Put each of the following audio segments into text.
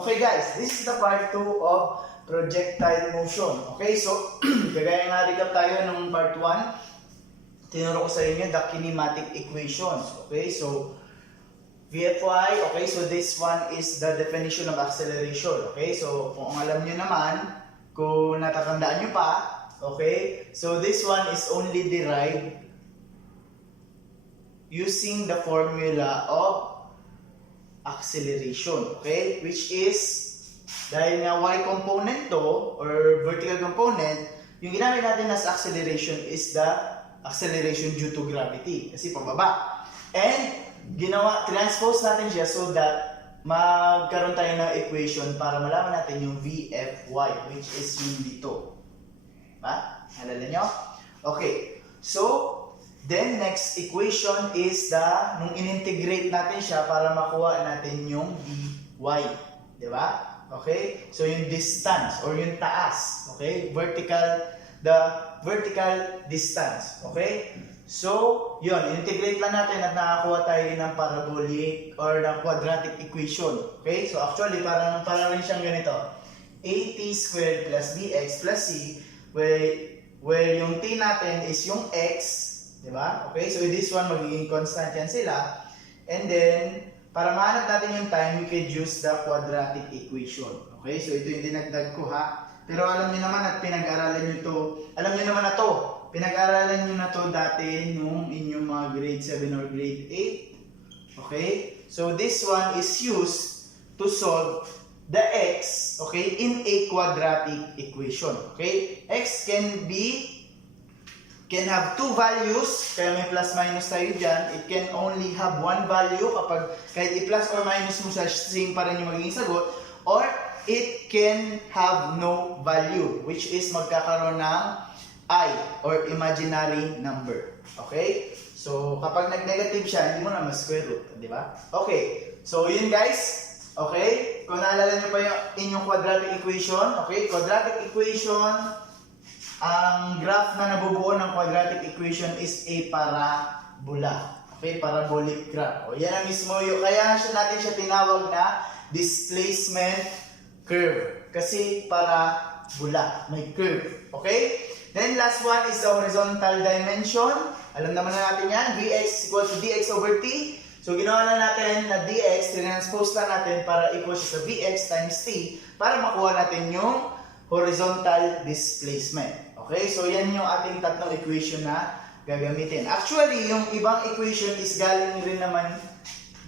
Okay guys, this is the part 2 of projectile motion. Okay, so kagaya nga recap tayo ng part 1. Tinuro ko sa inyo the kinematic equations. Okay, so VFY, okay, so this one is the definition of acceleration. Okay, so kung alam nyo naman, kung natatandaan nyo pa, okay, so this one is only derived using the formula of acceleration, okay, which is dahil nga y component to or vertical component, yung ginamit natin as acceleration is the acceleration due to gravity kasi pababa, and transpose natin siya so that magkaroon tayo ng equation para malaman natin yung VFY, which is yung dito. Ha? Alala nyo? Okay, so then next equation is nung in-integrate natin siya para makuha natin yung dy. Diba? Okay? So yung distance or yung taas. Okay? The vertical distance. Okay? So, yun. In-integrate lang natin at nakakuha tayo ng parabolic or ng quadratic equation. Okay? So actually, parang rin siyang ganito. AT squared plus bx plus c where yung t natin is yung x. Diba? Okay, so this one magiging constant yan sila. And then, para mahanap natin yung time, we could use the quadratic equation. Okay, so ito yung dinagdag ko ha. Pero alam niyo naman at pinag-aralan niyo to. Alam niyo naman na to. Pinag-aralan niyo na to dati nung inyong mga grade 7 or grade 8. Okay, so this one is used to solve the x, okay, in a quadratic equation. Okay, x can have two values, kaya may plus minus tayo dyan. It can only have one value kapag kahit i-plus or minus mo siya, same pa rin yung magiging sagot. Or it can have no value, which is magkakaroon ng I or imaginary number. Okay? So kapag nag-negative siya, hindi mo na ma-square root, di ba? Okay. So yun guys. Okay? Kung naalala nyo pa yung inyong quadratic equation, okay? Quadratic equation, ang graph na nabubuo ng quadratic equation is a parabola. Okay, parabolic graph. O yan ang mismo yung, kaya natin siya tinawag na displacement curve. Kasi parabola, may curve. Okay? Then last one is the horizontal dimension. Alam naman na natin yan, Vx equal to dx over t. So ginawa na natin na dx, transpose na natin para equal siya sa Vx times t para makuha natin yung horizontal displacement. Okay, so yan yung ating tatlong equation na gagamitin. Actually, yung ibang equation is galing rin naman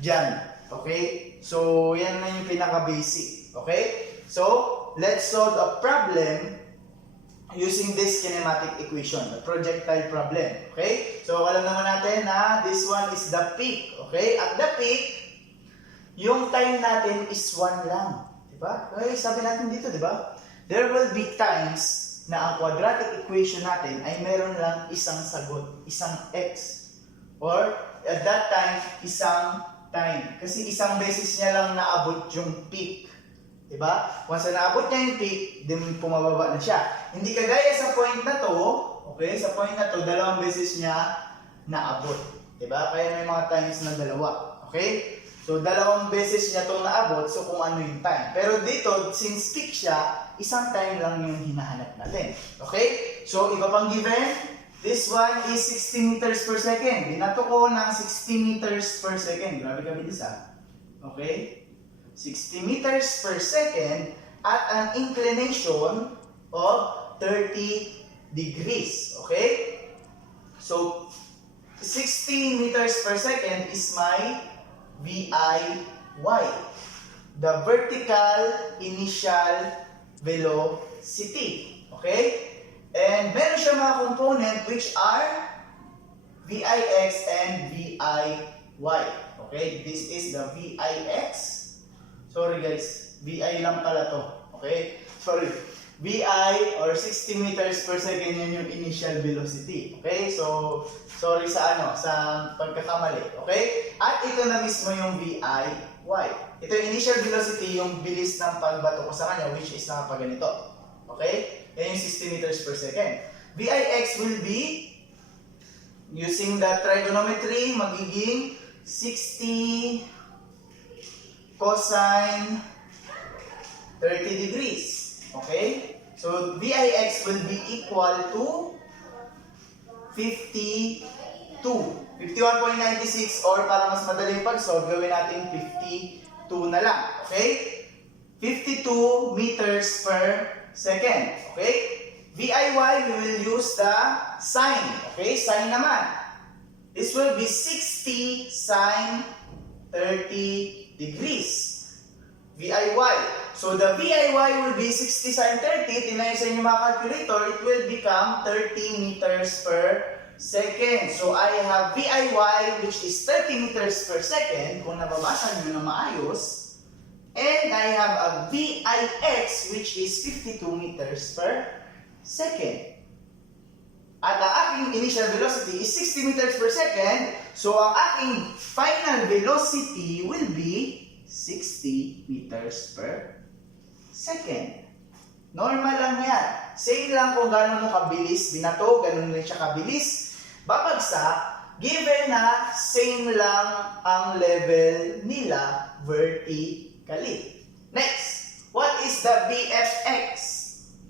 dyan. Okay, so yan na yung pinaka-basic. Okay, so let's solve a problem using this kinematic equation, the projectile problem. Okay, so alam naman natin na this one is the peak. Okay, at the peak, yung time natin is 1 lang. Diba? Okay, sabi natin dito, diba? There will be times na ang quadratic equation natin ay meron lang isang sagot, isang x. Or at that time, isang time. Kasi isang beses niya lang naabot yung peak. Diba? Once na naabot niya yung peak, then pumababa na siya. Hindi kagaya sa point na to, okay? Sa point na to, dalawang beses niya naabot. Diba? Kaya may mga times na dalawa. Okay? So, dalawang beses niya itong naabot, so kung ano yung time. Pero dito, since peak siya, isang time lang yung hinahanap natin. Okay? So, iba pang given, this one is 60 meters per second. Binato ko ng 60 meters per second. Grabe kami dito sa. Okay? 60 meters per second at an inclination of 30 degrees. Okay? So, 60 meters per second is my VIY, the vertical initial velocity. Okay? And meron siya mga component which are VIX and VIY. Okay? This is the VIX. Sorry guys, VI lang pala to. Okay? Sorry. VI or 60 meters per second yun yung initial velocity. Okay? So, sorry sa pagkakamali. Okay? At ito na mismo yung VIY. Ito yung initial velocity, yung bilis ng pagbato ko sa kanya, which is nakapaganito. Okay? Yan yung 60 meters per second. VIX will be, using the trigonometry, magiging 60 cosine 30 degrees. Okay? So, Vix will be equal to 52. 51.96 or para mas madaling pag-solve, gawin natin 52 na lang. Okay? 52 meters per second. Okay? VIY, we will use the sine. Okay? Sine naman. This will be 60 sine 30 degrees. VIY. So, the VIY will be 60 sine 30. Tingnan nyo sa inyong mga calculator, it will become 30 meters per second. So, I have VIY which is 30 meters per second kung nababasa nyo na maayos. And I have a VIX which is 52 meters per second. At ang aking initial velocity is 60 meters per second. So, ang aking final velocity will be 60 meters per second. Normal lang yan. Same lang kung gano'n mo kabilis binato, gano'n rin siya kabilis babagsak, given na same lang ang level nila vertically. Next, what is the BFX?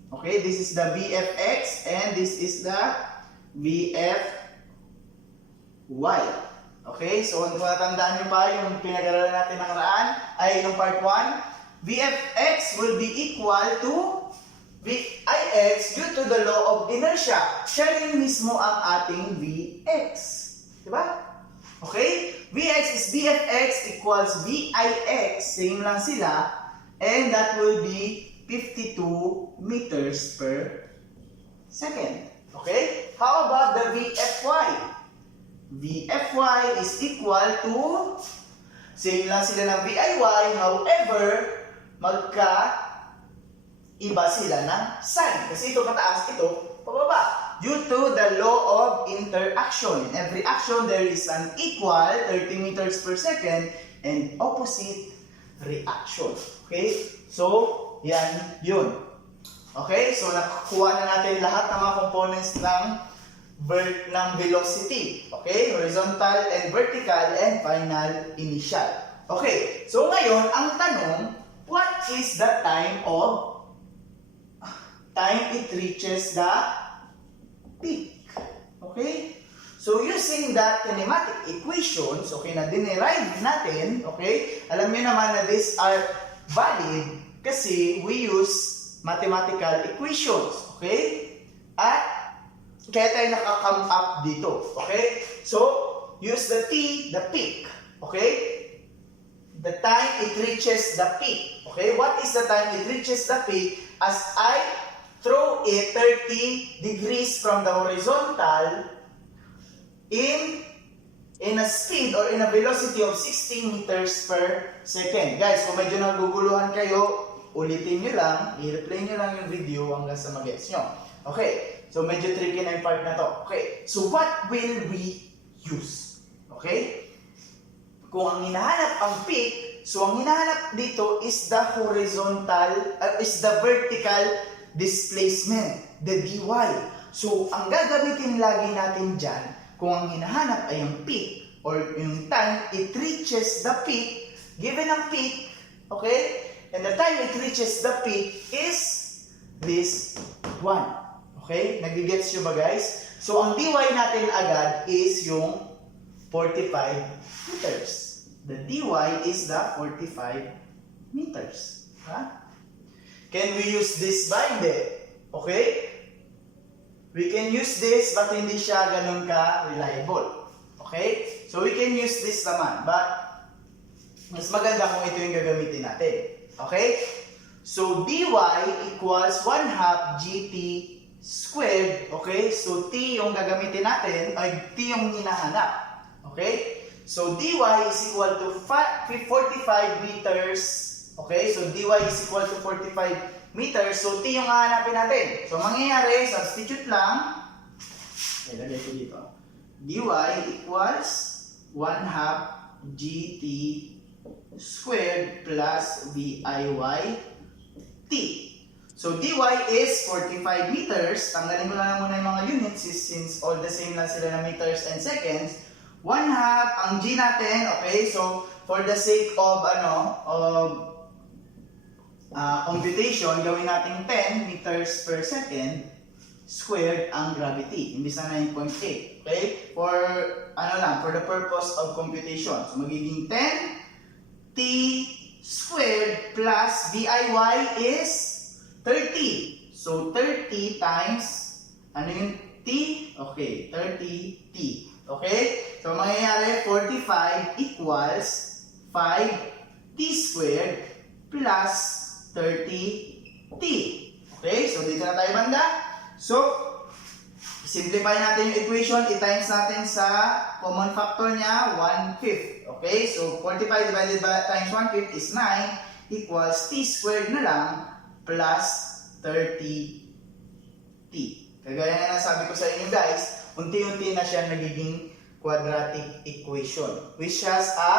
Okay, this is the BFX and this is the BFY. Okay, so kung natandaan nyo pa yung pinag-aralan natin nakaraan, ay yung part 1, BFX will be equal to Vix due to the law of inertia. Siya rin mismo ang ating Vx. Diba? Okay? Vx is BFX equals Vix. Same lang sila. And that will be 52 meters per second. Okay? How about the VFY? VFY is equal to, same lang sila ng VIY, however, iba sila ng sign. Kasi ito pataas, ito pababa. Due to the law of interaction. In every action, there is an equal 30 meters per second and opposite reaction. Okay? So, yan yun. Okay? So, nakukuha na natin lahat ng mga components ng velocity. Okay? Horizontal and vertical and final initial. Okay. So, ngayon, ang tanong, what is the time it reaches the peak? Okay? So, using that kinematic equations, okay, na dinerive natin, okay, alam niyo naman na these are valid kasi we use mathematical equations, okay? At kaya tayo naka-come up dito, okay? So, use the T, the peak, okay? The time it reaches the peak, okay? What is the time it reaches the peak? As I throw it 30 degrees from the horizontal in a speed or in a velocity of 60 meters per second. Guys, kung medyo naguguluhan kayo, ulitin nyo lang, i-replay nyo lang yung video hanggang sa mag-gets nyo. Okay, so medyo tricky na yung part na to. Okay, so what will we use? Okay? Kung ang hinahanap ang peak, so ang hinahanap dito is the horizontal, is the vertical displacement, the dy. So, ang gagamitin lagi natin dyan, kung ang hinahanap ay yung peak, or yung time it reaches the peak, given ang peak, okay? And the time it reaches the peak is this one. Okay? Nag-gets nyo ba guys? So, ang dy natin agad is yung 45 meters. The dy is the 45 meters. Ha? Can we use this ba? Hindi. Okay? We can use this but hindi siya ganun ka-reliable. Okay? So, we can use this naman. But, mas maganda kung ito yung gagamitin natin. Okay? So, dy equals 1/2 gt squared. Okay? So, t yung gagamitin natin, ay t yung hinahanap. Okay? So, dy is equal to 45 meters. Okay? So, dy is equal to 45 meters. So, t yung hahanapin natin. So, mangyayari, substitute lang. Ilagay ko dito. dy equals 1/2 gt squared plus VIY t. So, dy is 45 meters. Tanggalin ko na lang muna yung mga units since all the same na sila na meters and seconds. 1/2 ang g natin. Okay, so for the sake of computation, gawin natin 10 meters per second squared ang gravity, imbis na 9.8. Okay? For the purpose of computation. So, magiging 10 t squared plus VIY is 30. So, 30 times, ano yung t? Okay, 30 t. Okay? So, mangyayari 45 equals 5 t squared plus 30 t. Okay? So, dito na tayo banda. So, simplify natin yung equation, i-times natin sa common factor niya, 1/5. Okay? So, 45 divided by times 1/5 is 9 equals t squared na lang plus 30t. Kagaya nga nasabi ko sa inyo guys, unti-unti na siya nagiging quadratic equation which has a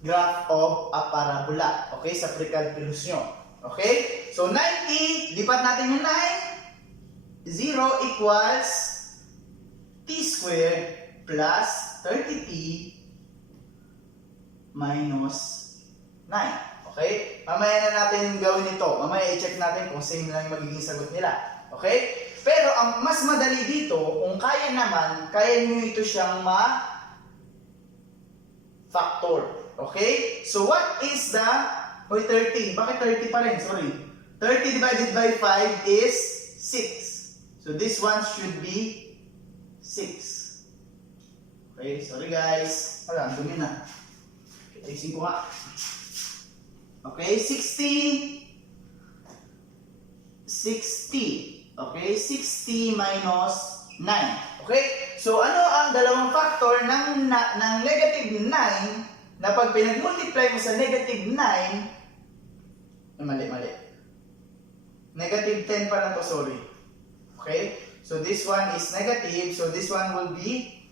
graph of a parabola. Okay? Sa pre-calculus nyo. Okay? So, 90, lipat natin yung 9. 0 equals t squared plus 30t minus 9. Okay? Mamaya na natin gawin ito. Mamaya i-check natin kung same lang yung magiging sagot nila. Okay? Pero ang mas madali dito, kung kaya naman, kaya nyo ito siyang ma-factor. Okay? So what is the... 30. Bakit 30 pa rin? Sorry. 30 divided by 5 is 6. So this one should be 6. Okay, sorry guys. Wala, dumi na. Ayusin ko nga. Okay, 60. Okay, 60 minus 9. Okay, so ano ang dalawang factor ng negative 9 na pag pinag-multiply mo sa negative 9, mali. Negative 10 pa na to, sorry. Okay? So this one is negative. So this one will be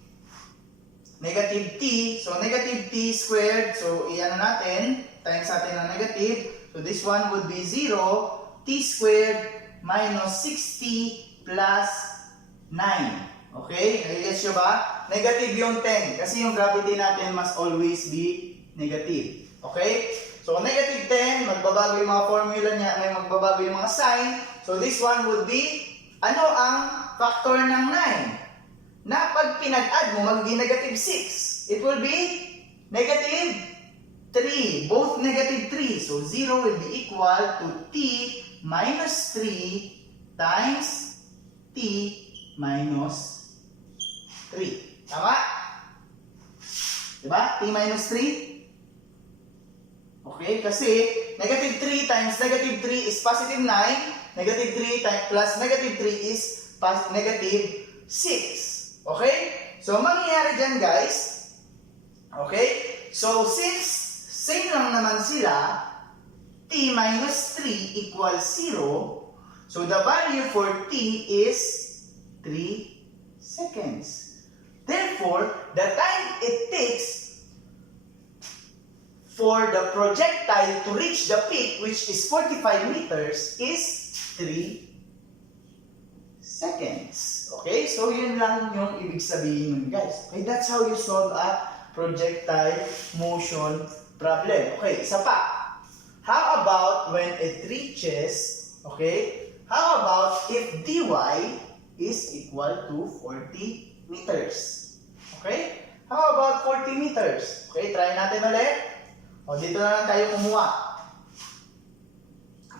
negative t. So negative t squared. So iyan natin. Times natin ang negative. So this one would be 0. T squared minus 60 plus 9. Okay? Nagigets nyo ba? Negative yung 10. Kasi yung gravity natin must always be negative. Okay? So negative 10. Magbabago yung mga formula niya. May magbabago yung mga sign. So this one would be ano ang factor ng 9? Na pag pinag-add mo, magiging negative 6. It will be negative 3. Both negative 3. So, 0 will be equal to t minus 3 times t minus 3. Tama? Diba? T minus 3? Okay, kasi negative 3 times negative 3 is positive 9. Negative 3 plus negative 3 is negative 6. Okay? So, mangyayari dyan guys. Okay? So, since same lang naman sila, t minus 3 equals 0. So, the value for t is 3 seconds. Therefore, the time it takes for the projectile to reach the peak, which is 45 meters, is 3 seconds. Okay? So, yun lang yung ibig sabihin nun, guys. Okay? That's how you solve a projectile motion problem. Okay, isa pa. How about when it reaches, okay? How about if dy is equal to 40 meters? Okay? How about 40 meters? Okay, try natin ulit. O, dito na lang tayo kumuha.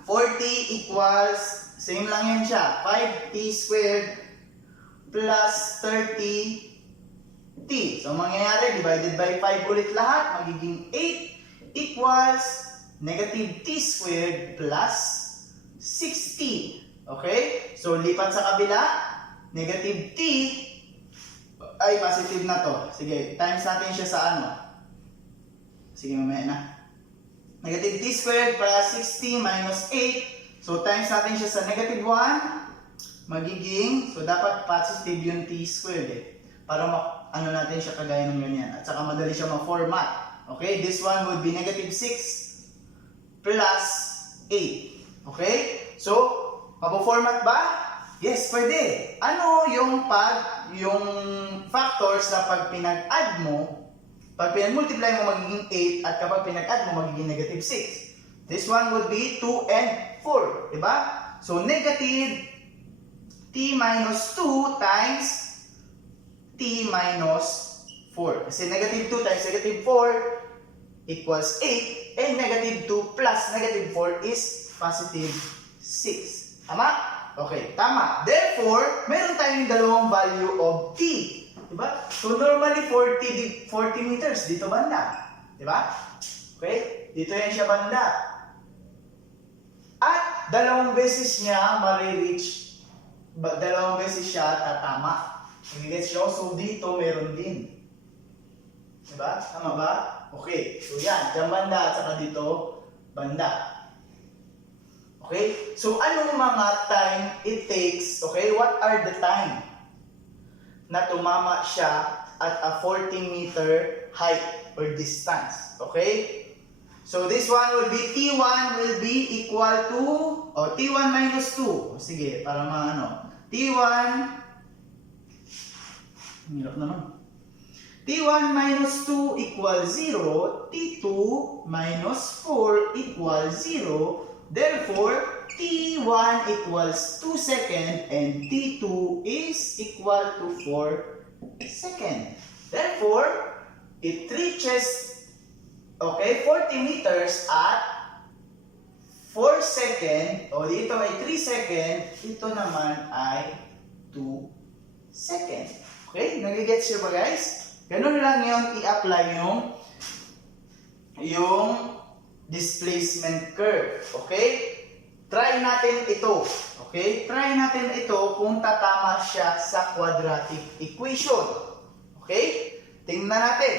40 equals, same lang yan siya, 5t squared plus 30t. So, mangyayari, divided by 5 ulit lahat, magiging 8 equals negative t squared plus 60. Okay? So, lipat sa kabila, negative t, ay, positive na to. Sige, times natin siya sa ano. Sige, mamaya na. Negative t squared plus 60 minus 8. So, times natin siya sa negative 1. Magiging, so dapat positive yung t squared eh. Para ano natin siya kagaya ng ganyan. At saka madali siya ma-format. Okay, this one would be negative 6 plus 8. Okay? So, mapo-format ba? Yes, pwede. Ano yung factors na pag pinag-add mo, pag pinag-multiply mo magiging 8 at kapag pinag-add mo magiging negative 6. This one would be 2 and 4. Diba? So, negative t minus 2 times t minus 4. Kasi negative 2 times negative 4 equals 8. And negative 2 plus negative 4 is positive 6. Tama? Okay, tama. Therefore, meron tayong dalawang value of t. Diba? So, normally 40 meters dito banda. Diba? Okay? Dito yan siya banda. At dalawang beses niya marireach. Dalawang beses siya tatama. Nag-gets siya? So, dito meron din. Diba? Tama ba? Okay. So, yan. Diyan banda at saka dito banda. Okay? So, anong mga time it takes? Okay? What are the time na tumama siya at a 40 meter height or distance? Okay? So, this one will be T1 will be equal to T1 minus 2. Sige, para maano. T1 hirap naman. T1 minus 2 equals 0. T2 minus 4 equals 0. Therefore, T1 equals 2 seconds and T2 is equal to 4 seconds. Therefore, it reaches 40 meters at 4 seconds. O dito ay 3 seconds. Dito naman ay 2 seconds. Okay? Nagigets nyo ba guys? Ganun lang yung i-apply yung displacement curve. Okay? Try natin ito. Okay? Try natin ito kung tatama siya sa quadratic equation. Okay? Tingnan natin.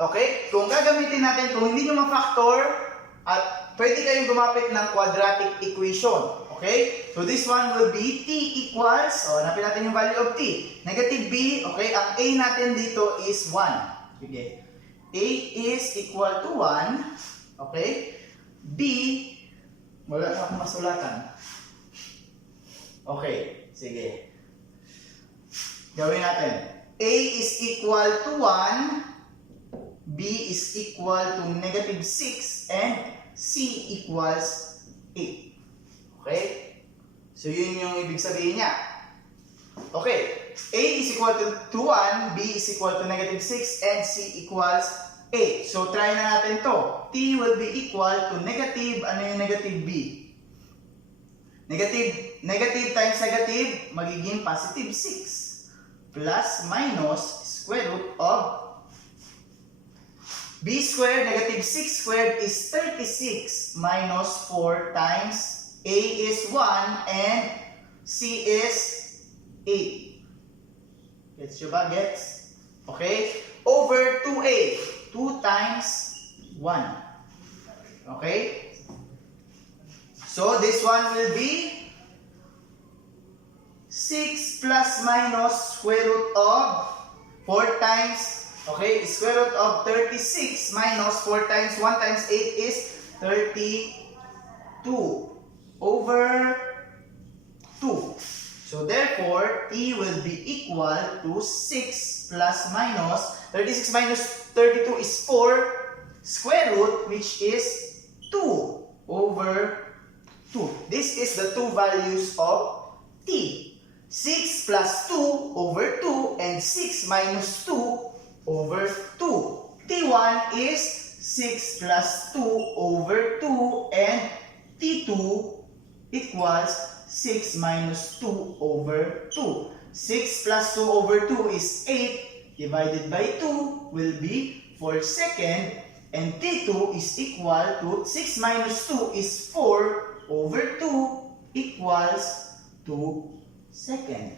Okay? Kung gagamitin natin, kung hindi nyo ma-factor, at pwede kayong gumapit ng quadratic equation. Okay? So this one will be t equals, hanapin natin yung value of t. Negative b, okay? Ang a natin dito is 1. Okay? A is equal to 1. Okay? B, wala na akong masulatan. Okay, sige. Gawin natin. A is equal to 1. B is equal to negative 6. And C equals 8. Okay? So, yun yung ibig sabihin niya. Okay. A is equal to 1, B is equal to negative 6, and C equals 8. So, try na natin to. T will be equal to negative, ano yung negative B? Negative times negative, magiging positive 6. Plus, minus, square root of B squared, negative 6 squared is 36 minus 4 times A is 1 and C is 8. Gets nyo ba? Gets? Okay? Over 2A. 2 times 1. Okay? So, this one will be 6 plus minus square root of 4 times, okay, square root of 36 minus 4 times 1 times 8 is 32 over 2. So therefore, T will be equal to 6 plus minus 36 minus 32 is 4 square root, which is 2 over 2. This is the two values of T. 6 plus 2 over 2 and 6 minus 2 over 2. T1 is 6 plus 2 over 2 and T2 equals 6 minus 2 over 2. 6 plus 2 over 2 is 8 divided by 2 will be 4 second, and T2 is equal to 6 minus 2 is 4 over 2 equals 2 second.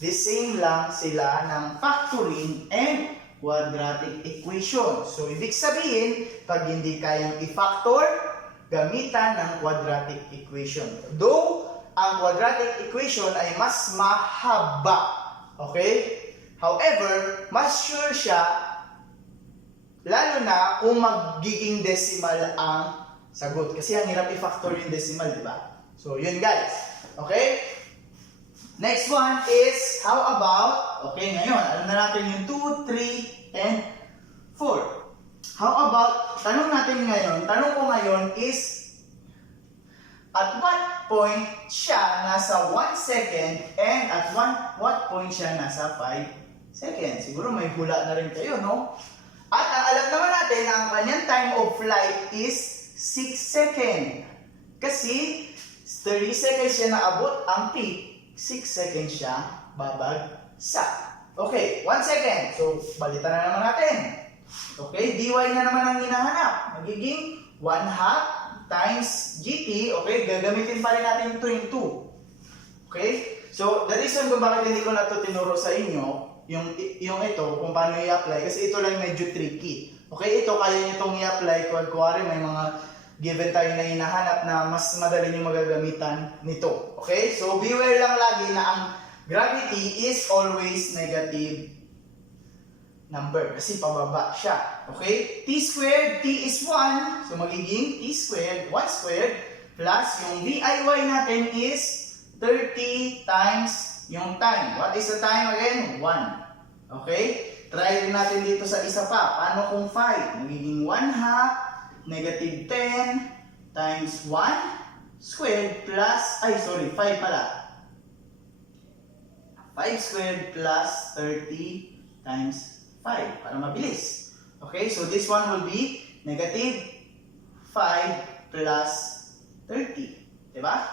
The same lang sila ng factoring and quadratic equation. So, ibig sabihin, pag hindi kayang i-factor, gamitan ng quadratic equation. Though, ang quadratic equation ay mas mahaba. Okay? However, mas sure siya, lalo na kung magiging decimal ang sagot. Kasi ang hirap i-factor yung decimal, di ba? So, yun guys. Okay? Next one is, how about, okay, ngayon, alam na natin yung 2, 3, and 4. How about, tanong ko ngayon is, at what point siya nasa 1 second and at what point siya nasa 5 seconds? Siguro may hula na rin kayo, no? At ang alam naman natin, ang kanyang time of flight is 6 seconds. Kasi 30 seconds siya naabot ang peak, 6 seconds siya babagsak. Okay, 1 second. So, balitan na naman natin. Okay, dy na naman ang hinahanap. Magiging 1/2 times gt. Okay, gagamitin pa rin natin ito yung 2. Okay? So, the reason kung bakit hindi ko na ito tinuro sa inyo, yung ito, kung paano i-apply, kasi ito lang medyo tricky. Okay, ito kaya nyo itong i-apply kung kuwari may mga given tayo na hinahanap na mas madali nyo magagamitan nito. Okay? So, beware lang lagi na ang gravity is always negative number kasi pababa siya. Okay? T squared, T is 1. So, magiging T squared, 1 squared, plus yung VIY natin is 30 times yung time. What is the time again? 1. Okay? Try rin natin dito sa isa pa. Paano kung 5? Magiging 1/2 negative 10 times 1 squared plus, 5 pala. 5 squared plus 30 times 5 para mabilis. Okay, so this one will be negative 5 plus 30. Diba?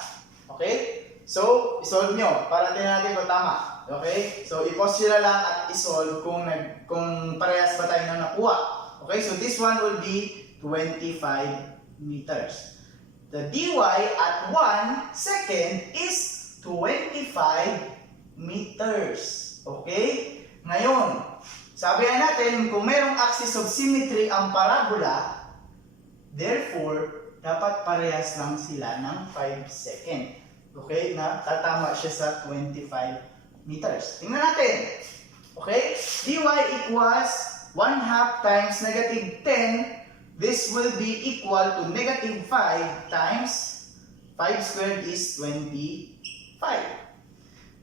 Okay? So, isolve nyo para tingnan natin kung tama. Okay? So, i-pause nyo lang at isolve kung parehas ba tayo na nakuha. Okay? So, this one will be 25 meters. The dy at 1 second is 25 meters. Okay? Ngayon, sabi na natin, kung mayroong axis of symmetry ang parabola, therefore, dapat parehas lang sila ng 5 second. Okay? Na tatama siya sa 25 meters. Tingnan natin. Okay? dy equals 1/2 times negative 10. This will be equal to negative 5 times 5 squared is 25.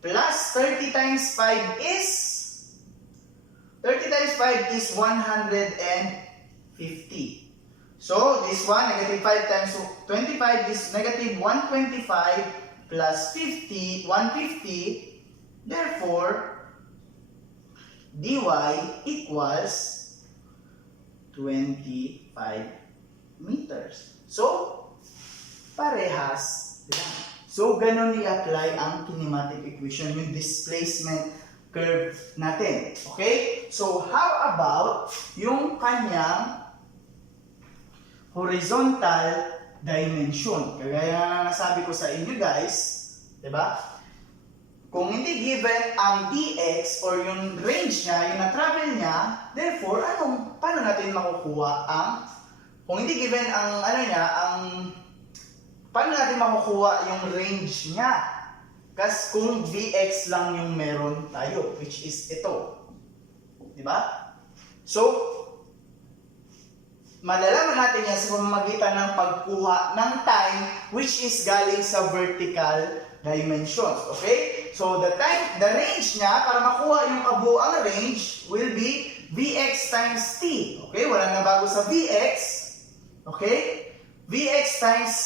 Plus 30 times 5 is 150. So, this one, negative 5 times 25 is negative 125 plus 50, 150. Therefore, dy equals 25 meters. So, parehas lang. So, ganun i-apply ang kinematic equation, yung displacement curve natin. Okay? So, how about yung kanyang horizontal dimension? Kagaya na nasabi ko sa inyo guys, diba? Kung hindi given ang dx or yung range niya, yung na-travel niya, therefore, paano natin makukuha ang, kung hindi given ang, paano natin makukuha yung range niya? Kasi kung Vx lang yung meron tayo, which is ito. Diba? So, malalaman natin yan sa pamamagitan ng pagkuha ng time which is galing sa vertical dimensions. Okay? So, the range niya, para makuha yung kabuuang range, will be Vx times t. Okay? Wala na bago sa Vx. Okay? Vx times,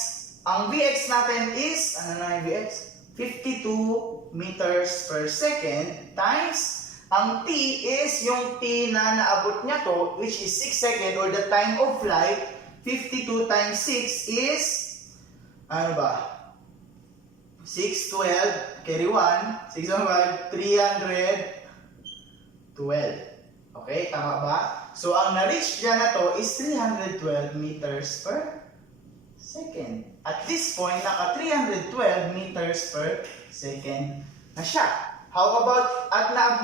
ang Vx natin is, ano na yung Vx? 52 meters per second times ang t is yung t na naabot niya to, which is 6 seconds or the time of flight. 52 times 6 is ano ba? 612 carry 1 615 312. Okay, tama ba? So ang na-reach niya na to is 312 meters per second. At this point, naka 312 meters per second na siya. How about,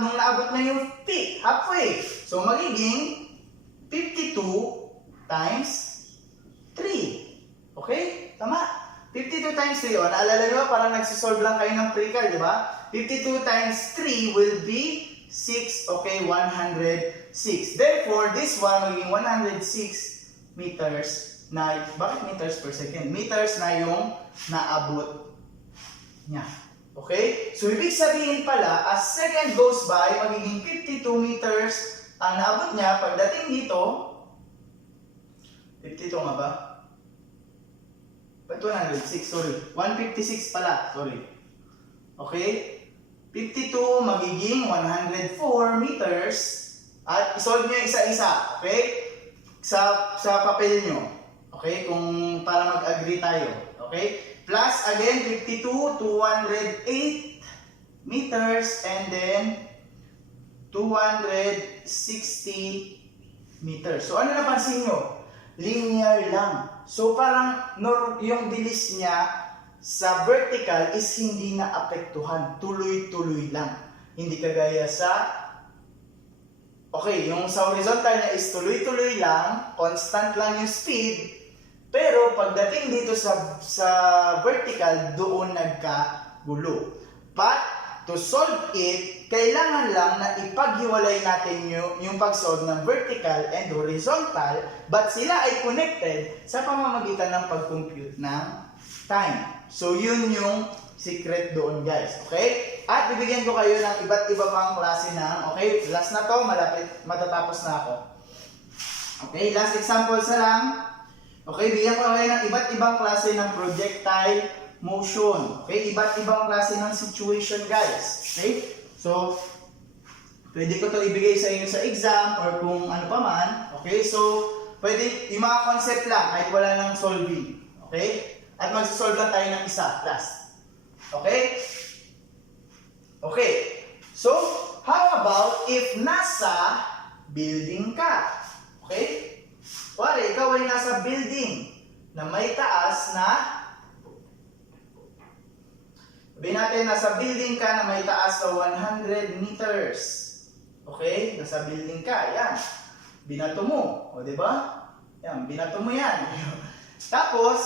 nung naabot na yung peak, halfway. So, magiging 52 times 3. Okay? Tama? 52 times 3. O, naalala nyo ba? Parang nagsisolve lang kayo ng pre-cal, di ba? 52 times 3 will be 6. Okay, 106. Therefore, this one magiging 106 meters na, bakit meters per second? Meters na yung naabot niya. Okay? So, ibig sabihin pala, as second goes by, magiging 52 meters ang naabot niya. Pagdating dito, 52 nga ba? Ba't 106? Sorry. 156 pala. Sorry. Okay? 52 magiging 104 meters. At isolve nyo isa-isa. Okay? Sa papel nyo. Okay? Kung para mag-agree tayo. Okay? Plus, again, 52, 208 meters. And then, 260 meters. So, ano napansin nyo? Linear lang. So, parang yung bilis niya sa vertical is hindi na apektuhan. Tuloy-tuloy lang. Hindi kagaya sa okay, yung sa horizontal niya is tuloy-tuloy lang, constant lang yung speed, pero pagdating dito sa vertical, doon nagkagulo. But, to solve it, kailangan lang na ipaghiwalay natin yung pag-solve ng vertical and horizontal, but sila ay connected sa pamamagitan ng pag-compute ng time. So, yun yung secret doon, guys. Okay? At bibigyan ko kayo ng iba't iba pang klase ng, okay, last na to, malapit, matatapos na ako. Okay, last example na lang. Okay, bigyan ko kayo ng iba't ibang klase ng projectile motion. Okay, iba't ibang klase ng situation, guys. Okay, so, pwede ko to ibigay sa inyo sa exam or kung ano pa man. Okay, so, pwede, yung mga concept lang, kahit wala nang solving. Okay, at magsasolve lang tayo ng isa, last. Okay? Okay. So, how about if nasa building ka? Okay? Pare, ikaw ay nasa building na may taas na sabihin natin, nasa building ka na may taas na 100 meters. Okay? Nasa building ka. Yan. Binato mo. O, diba? Yan. Binato mo yan. Tapos,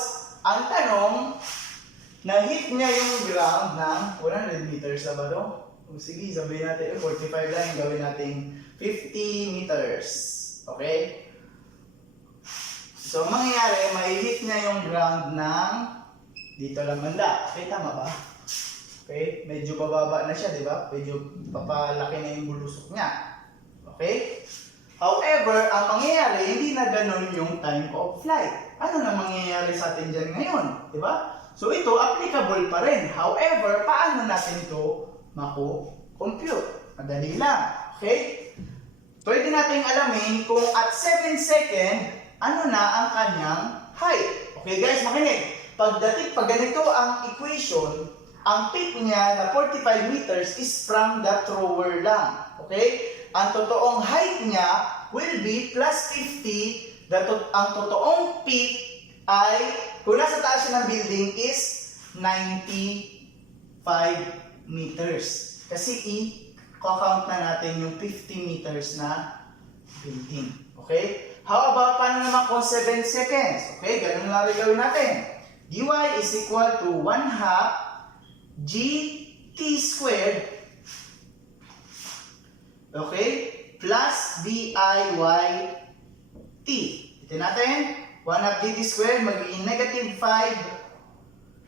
ang tanong, na-hit niya yung ground ng 100 meters na ba ito? Sige, sabihin natin, 45 lang, gawin natin 50 meters. Okay? So, mangyayari, ma-hit niya yung ground ng dito lang banda. Okay, tama ba? Okay, medyo bababa na siya, di ba? Medyo papalaki na yung bulusok niya. Okay? However, ang mangyayari, hindi na ganun yung time of flight. Ano na mangyayari sa atin dyan ngayon? Di ba? So ito, applicable pa rin. However, paano natin ito mako-compute? Madali lang. Okay? Pwede natin alamin kung at 7 second, ano na ang kanyang height. Okay guys, makinig. Pag ganito ang equation, ang peak niya na 45 meters is from the thrower lang. Okay? Ang totoong height niya will be plus 50. Ang totoong peak ay, kung nasa taas siya ng building, is 95 meters. Kasi i-count na natin yung 50 meters na building. Okay? How about, paano naman kung 7 seconds? Okay, ganun lang rin gawin natin. dy is equal to 1/2 gt squared, okay, plus diy t. Ito natin. 1/2 gt squared magiging negative 5